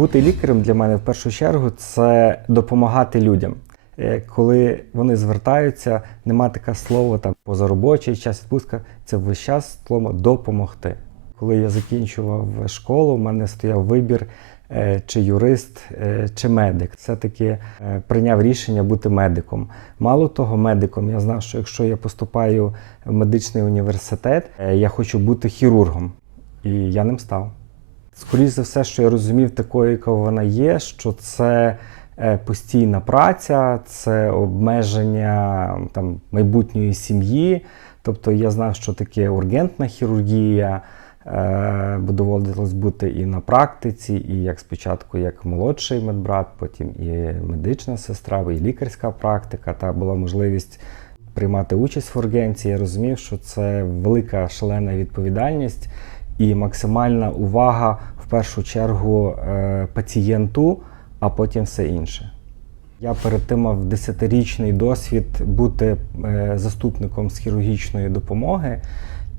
Бути лікарем для мене в першу чергу це допомагати людям. Е, Коли вони звертаються, нема таке слово там позаробочий час відпустка, це весь час слово допомогти. Коли я закінчував школу, в мене стояв вибір, е, чи юрист, е, чи медик. Все-таки прийняв рішення бути медиком. Мало того, медиком я знав, що якщо я поступаю в медичний університет, я хочу бути хірургом. І я ним став. Скоріше за все, що я розумів такою, яка вона є, що це е, постійна праця, це обмеження там, майбутньої сім'ї. Тобто я знав, що таке ургентна хірургія, е, бо доводилось бути і на практиці, і як спочатку як молодший медбрат, потім і медична сестра, і лікарська практика. Та була можливість приймати участь в ургенці. Я розумів, що це велика шалена відповідальність і максимальна увага першу чергу е, пацієнту, а потім все інше. Я перед тим мав десятирічний досвід бути е, заступником з хірургічної допомоги.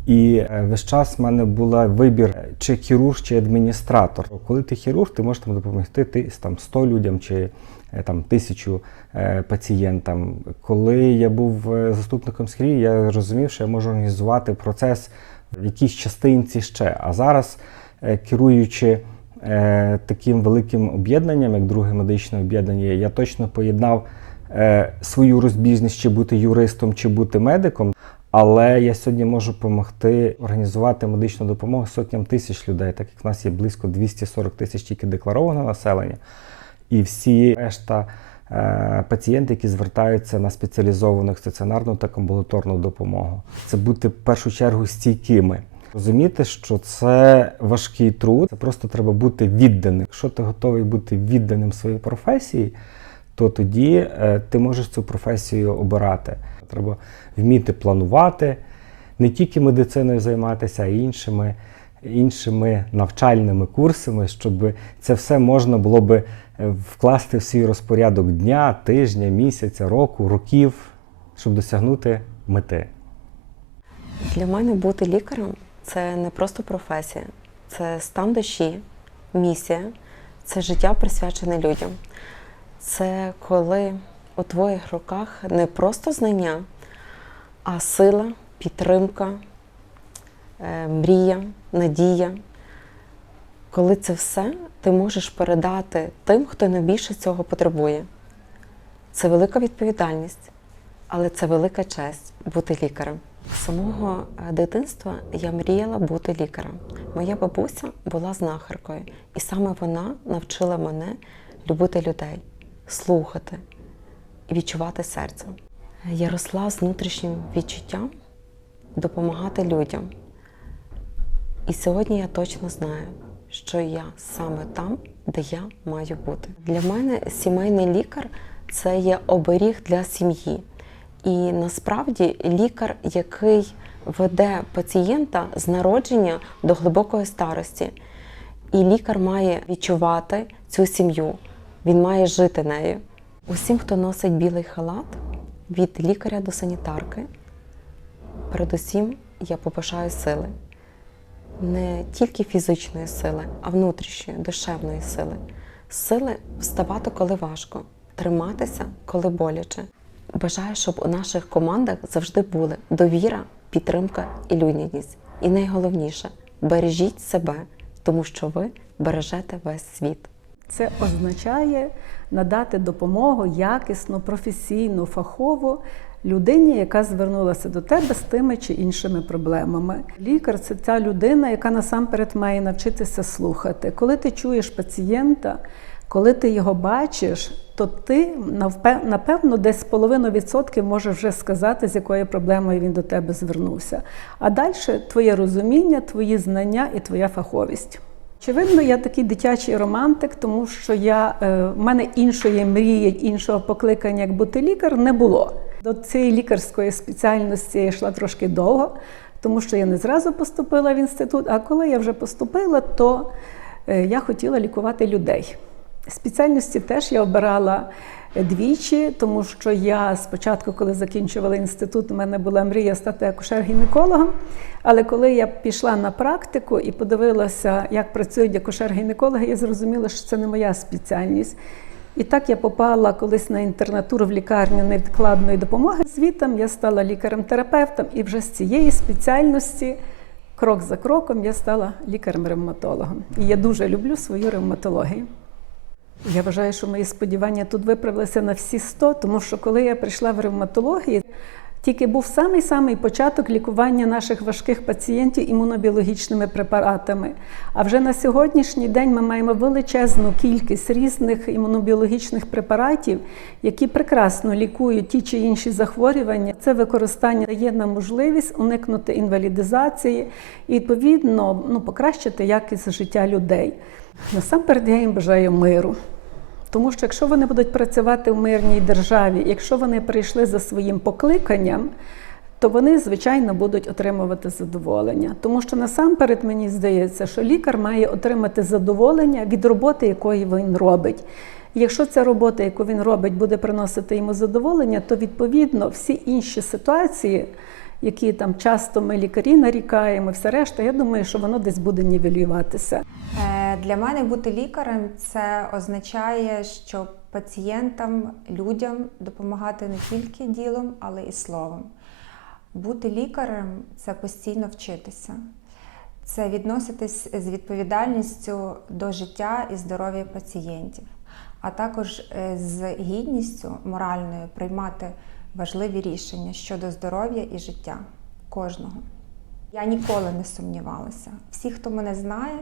І е, весь час в мене був вибір, чи хірург, чи адміністратор. Коли ти хірург, ти можеш там допомогти ти, там, 100 людям чи там, тисячу пацієнтам. Коли я був заступником з хірургії, я розумів, що я можу організувати процес в якійсь частинці ще. А зараз, керуючи е, таким великим об'єднанням, як друге медичне об'єднання, я точно поєднав е, свою розбіжність, чи бути юристом, чи бути медиком. Але я сьогодні можу допомогти організувати медичну допомогу сотням тисяч людей, так як в нас є близько 240 тисяч тільки декларованого населення, і всі решта е, пацієнти, які звертаються на спеціалізовану стаціонарну та амбулаторну допомогу. Це бути в першу чергу стійкими. Розуміти, що це важкий труд, це просто треба бути відданим. Якщо ти готовий бути відданим своїй професії, то тоді е, ти можеш цю професію обирати. Треба вміти планувати, не тільки медициною займатися, а й іншими, іншими навчальними курсами, щоб це все можна було би е, вкласти в свій розпорядок дня, тижня, місяця, року, років, щоб досягнути мети. Для мене бути лікарем це не просто професія, це стан душі, місія, це життя присвячене людям. Це коли у твоїх руках не просто знання, а сила, підтримка, е, мрія, надія. Коли це все ти можеш передати тим, хто найбільше цього потребує. Це велика відповідальність, але це велика честь бути лікарем. З самого е, дитинства я мріяла бути лікарем. Моя бабуся була знахаркою, і саме вона навчила мене любити людей, слухати і відчувати серцем. Я росла з внутрішнім відчуттям допомагати людям. І сьогодні я точно знаю, що я саме там, де я маю бути. Для мене сімейний лікар це є оберіг для сім'ї. І насправді лікар, який веде пацієнта з народження до глибокої старості. І лікар має відчувати цю сім'ю, він має жити нею. Усім, хто носить білий халат, від лікаря до санітарки, передусім я побажаю сили. Не тільки фізичної сили, а внутрішньої, душевної сили. Сили вставати, коли важко, триматися, коли боляче. Бажаю, щоб у наших командах завжди були довіра, підтримка і людяність. І найголовніше бережіть себе, тому що ви бережете весь світ. Це означає надати допомогу якісно, професійно, фахово людині, яка звернулася до тебе з тими чи іншими проблемами. Лікар це та людина, яка насамперед має навчитися слухати. Коли ти чуєш пацієнта, коли ти його бачиш, то ти напевно десь половину відсотків можеш вже сказати, з якою проблемою він до тебе звернувся. А далі твоє розуміння, твої знання і твоя фаховість. Очевидно, я такий дитячий романтик, тому що я, е, в мене іншої мрії, іншого покликання, як бути лікар, не було. До цієї лікарської спеціальності я йшла трошки довго, тому що я не зразу поступила в інститут, а коли я вже поступила, то е, я хотіла лікувати людей. Спеціальності теж я обирала двічі, тому що я спочатку, коли закінчувала інститут, у мене була мрія стати акушер-гінекологом. Але коли я пішла на практику і подивилася, як працюють акушер-гінекологи, я зрозуміла, що це не моя спеціальність. І так я попала колись на інтернатуру в лікарню невідкладної допомоги. Звітом я стала лікарем-терапевтом, і вже з цієї спеціальності, крок за кроком, я стала лікарем-ревматологом. І я дуже люблю свою ревматологію. Я вважаю, що мої сподівання тут виправилися на всі 100, тому що коли я прийшла в ревматологію, тільки був самий-самий початок лікування наших важких пацієнтів імунобіологічними препаратами. А вже на сьогоднішній день ми маємо величезну кількість різних імунобіологічних препаратів, які прекрасно лікують ті чи інші захворювання. Це використання дає нам можливість уникнути інвалідизації і відповідно ну, покращити якість життя людей. Насамперед я їм бажаю миру. Тому що якщо вони будуть працювати в мирній державі, якщо вони прийшли за своїм покликанням, то вони, звичайно, будуть отримувати задоволення. Тому що насамперед мені здається, що лікар має отримати задоволення від роботи, якої він робить. Якщо ця робота, яку він робить, буде приносити йому задоволення, то відповідно всі інші ситуації, які там часто ми лікарі нарікаємо, все решта, я думаю, що воно десь буде нівелюватися. Е, Для мене бути лікарем це означає, що пацієнтам, людям допомагати не тільки ділом, але і словом. Бути лікарем це постійно вчитися, це відноситись з відповідальністю до життя і здоров'я пацієнтів, а також е, з гідністю моральною приймати важливі рішення щодо здоров'я і життя кожного. Я ніколи не сумнівалася. Всі, хто мене знає,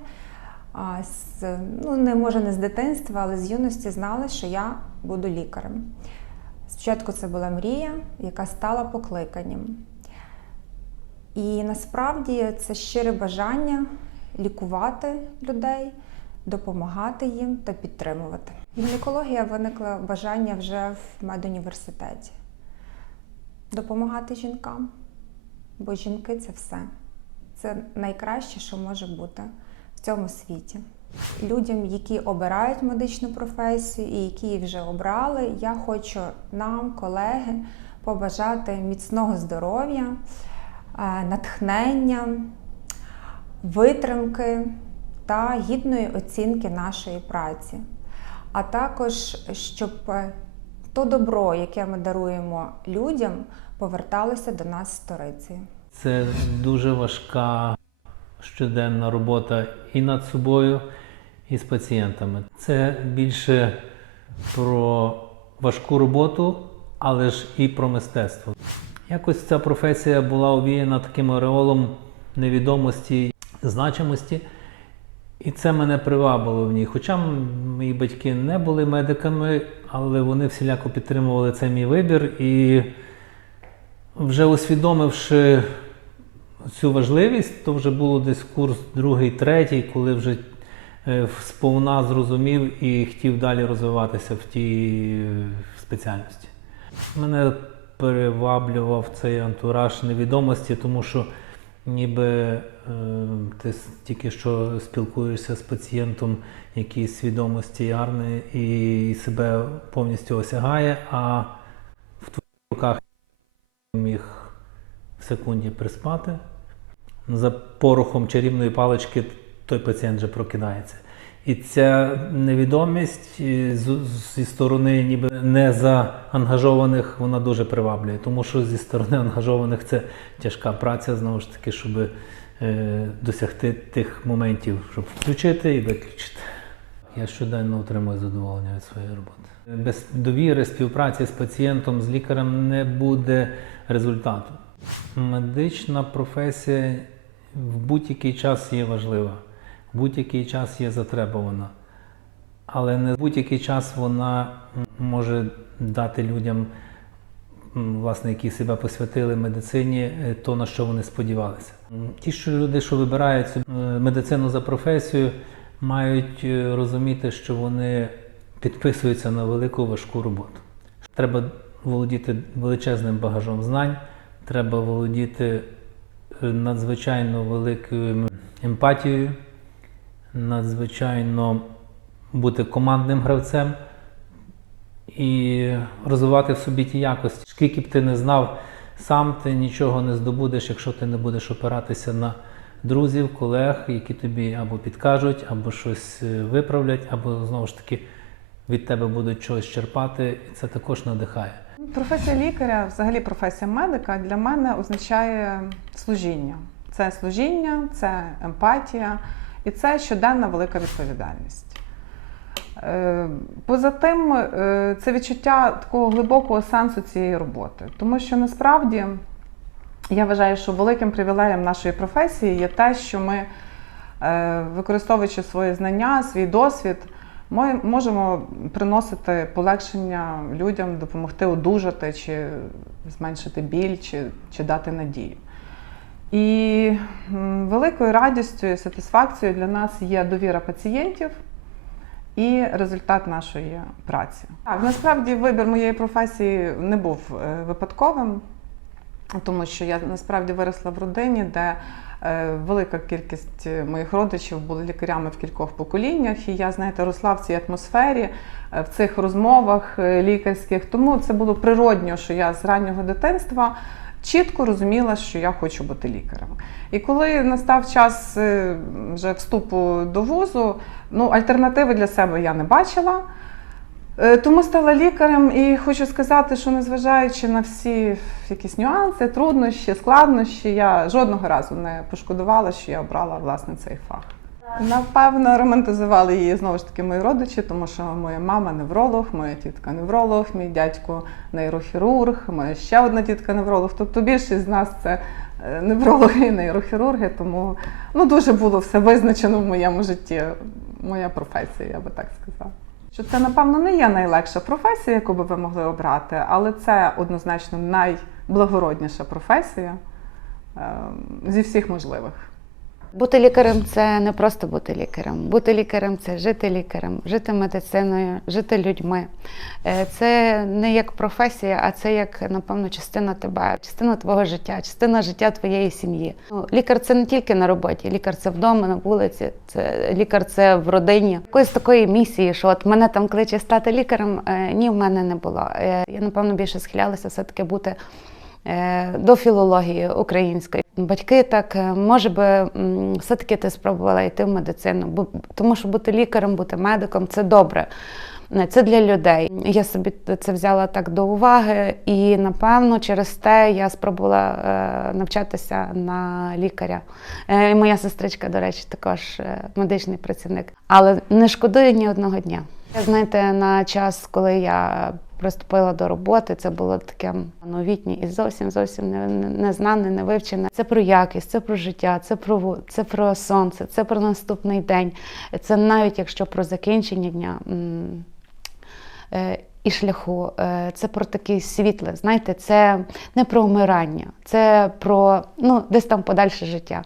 з, ну не може не з дитинства, але з юності знали, що я буду лікарем. Спочатку це була мрія, яка стала покликанням. І насправді це щире бажання лікувати людей, допомагати їм та підтримувати. Гінекологія виникла бажання вже в медуніверситеті. Допомагати жінкам, бо жінки це все. Це найкраще, що може бути в цьому світі. Людям, які обирають медичну професію і які її вже обрали, я хочу нам, колеги, побажати міцного здоров'я, е, натхнення, витримки та гідної оцінки нашої праці. А також, щоб то добро, яке ми даруємо людям, поверталося до нас сторицею. Це дуже важка щоденна робота і над собою, і з пацієнтами. Це більше про важку роботу, але ж і про мистецтво. Якось ця професія була овіяна таким ореолом невідомості, значимості. І це мене привабило в ній. Хоча мої батьки не були медиками, але вони всіляко підтримували цей мій вибір. І вже усвідомивши цю важливість, то вже було десь курс другий, третій, коли вже е, сповна зрозумів і хотів далі розвиватися в тій е, спеціальності. Мене переваблював цей антураж невідомості, тому що ніби е, ти тільки що спілкуєшся з пацієнтом, який свідомості ярний і себе повністю осягає, а в твоїх руках міг в секунді приспати. За порохом чарівної палички той пацієнт вже прокидається. І ця невідомість зі сторони ніби не заангажованих, вона дуже приваблює, тому що зі сторони ангажованих це тяжка праця, знову ж таки, щоб е, досягти тих моментів, щоб включити і виключити. Я щоденно отримую задоволення від своєї роботи. Без довіри, співпраці з пацієнтом, з лікарем не буде результату. Медична професія в будь-який час є важлива, будь-який час є затребувана, але не будь-який час вона може дати людям, власне, які себе посвятили медицині, е, то на що вони сподівалися. Ті, що люди, що вибирають е, медицину за професію, мають е, розуміти, що вони підписуються на велику важку роботу. Треба володіти величезним багажом знань, треба володіти надзвичайно великою емпатією, надзвичайно бути командним гравцем і розвивати в собі ті якості. Скільки б ти не знав, сам ти нічого не здобудеш, якщо ти не будеш опиратися на друзів, колег, які тобі або підкажуть, або щось е, виправлять, або знову ж таки від тебе будуть чогось черпати, і це також надихає. Професія лікаря, взагалі професія медика, для мене означає служіння. Це служіння, це емпатія і це щоденна велика відповідальність. Е, Поза тим, е, це відчуття такого глибокого сенсу цієї роботи. Тому що насправді я вважаю, що великим привілеєм нашої професії є те, що ми, е, використовуючи свої знання, свій досвід, ми можемо приносити полегшення людям, допомогти одужати, чи зменшити біль, чи, чи дати надію. І великою радістю і сатисфакцією для нас є довіра пацієнтів і результат нашої праці. Так, насправді вибір моєї професії не був е, випадковим, тому що я насправді виросла в родині, де е, велика кількість моїх родичів були лікарями в кількох поколіннях, і я, знаєте, росла в цій атмосфері, е, в цих розмовах лікарських. Тому це було природньо, що я з раннього дитинства чітко розуміла, що я хочу бути лікарем. І коли настав час е, вже вступу до вузу, ну, альтернативи для себе я не бачила. Е, Тому стала лікарем і хочу сказати, що незважаючи на всі якісь нюанси, труднощі, складнощі, я жодного разу не пошкодувала, що я обрала власне цей фах. Напевно, романтизували її знову ж таки мої родичі, тому що моя мама невролог, моя тітка невролог, мій дядько нейрохірург, моя ще одна тітка невролог. Тобто більшість з нас це е, неврологи і нейрохірурги, тому ну, дуже було все визначено в моєму житті, моя професія, я би так сказала. Що це, напевно, не є найлегша професія, яку би ви могли обрати, але це однозначно найблагородніша професія е, зі всіх можливих. Бути лікарем це не просто бути лікарем. Бути лікарем це жити лікарем, жити медициною, жити людьми. Е, Це не як професія, а це як, напевно, частина тебе, частина твого життя, частина життя твоєї сім'ї. Ну, Лікар це не тільки на роботі, лікар це вдома, на вулиці, це лікар це в родині. Якоїсь такої місії, що от мене там кличе стати лікарем, е, ні, в мене не було. Е, Я, напевно, більше схилялася все-таки бути до філології української. Батьки так, е, може би, все-таки ти спробувала йти в медицину, бо, тому що бути лікарем, бути медиком це добре. Е, Це для людей. Я собі це взяла так до уваги, і напевно через те я спробувала е, навчатися на лікаря. Е, і моя сестричка, до речі, також е, медичний працівник. Але не шкодую ні одного дня. Знаєте, на час, коли я приступила до роботи, це було таке новітнє і зовсім зовсім не- не- незнане, невивчене. Це про якість, це про життя, це про це про сонце, це про наступний день. Це навіть якщо про закінчення дня. е, І шляху, Е, це про таке світле. Знаєте, це не про вмирання, це про ну, десь там подальше життя.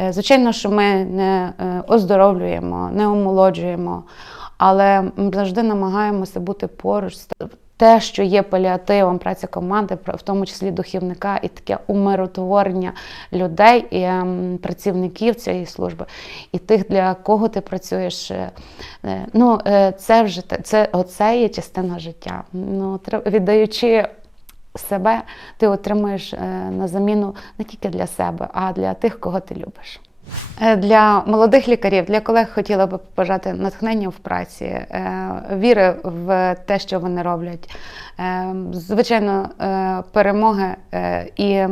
Е, Звичайно, що ми не оздоровлюємо, не омолоджуємо, але ми завжди намагаємося бути поруч. Те, що є паліативом, праця команди, в тому числі духівника, і таке умиротворення людей і ем, працівників цієї служби, і тих, для кого ти працюєш. е, е, Ну, е, це вже це, оце є частина життя. Ну, віддаючи себе, ти отримуєш на заміну не тільки для себе, а для тих, кого ти любиш. Е, Для молодих лікарів, для колег хотіла би побажати натхнення в праці, е, віри в те, що вони роблять. Е, Звичайно, перемоги і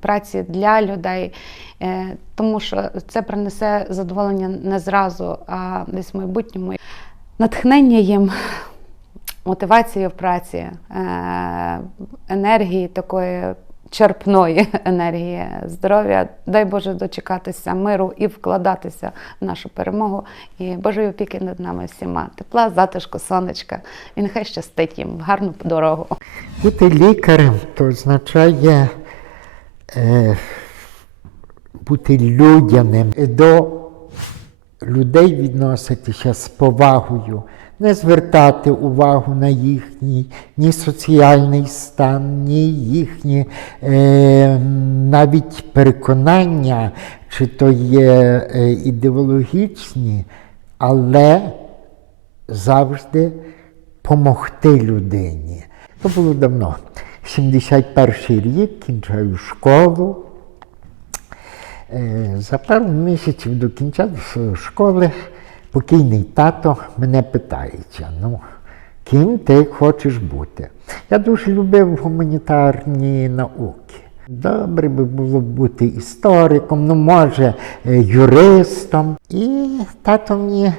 праці для людей, тому що це принесе задоволення не зразу, а десь в майбутньому. Натхнення їм мотивації в праці, енергії такої черпної енергії, здоров'я. Дай Боже дочекатися миру і вкладатися в нашу перемогу. І Божої опіки над нами всіма. Тепла, затишку, сонечка. І нехай щастить їм в гарну дорогу. Бути лікарем то означає е, бути людяним, до людей відноситися з повагою, не звертати увагу на їхній ні соціальний стан, ні їхні е, навіть переконання, чи то є е, ідеологічні, але завжди помогти людині. Це було давно. 71 рік кінчаю школу. Е, За пару місяців до кінця школи покійний тато мене питається, ну, ким ти хочеш бути? Я дуже любив гуманітарні науки. Добре би було бути істориком, ну, може, е, юристом. І тато мені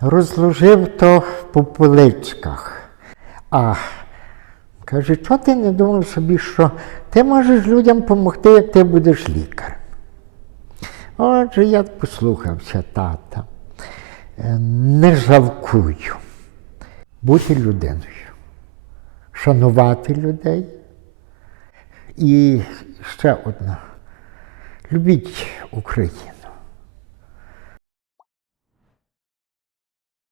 розложив то по поличках. А каже, чого ти не думав собі, що ти можеш людям допомогти, як ти будеш лікарем? Отже, я послухався тата. Е, Не жалкую бути людиною, шанувати людей. І ще одна. Любіть Україну.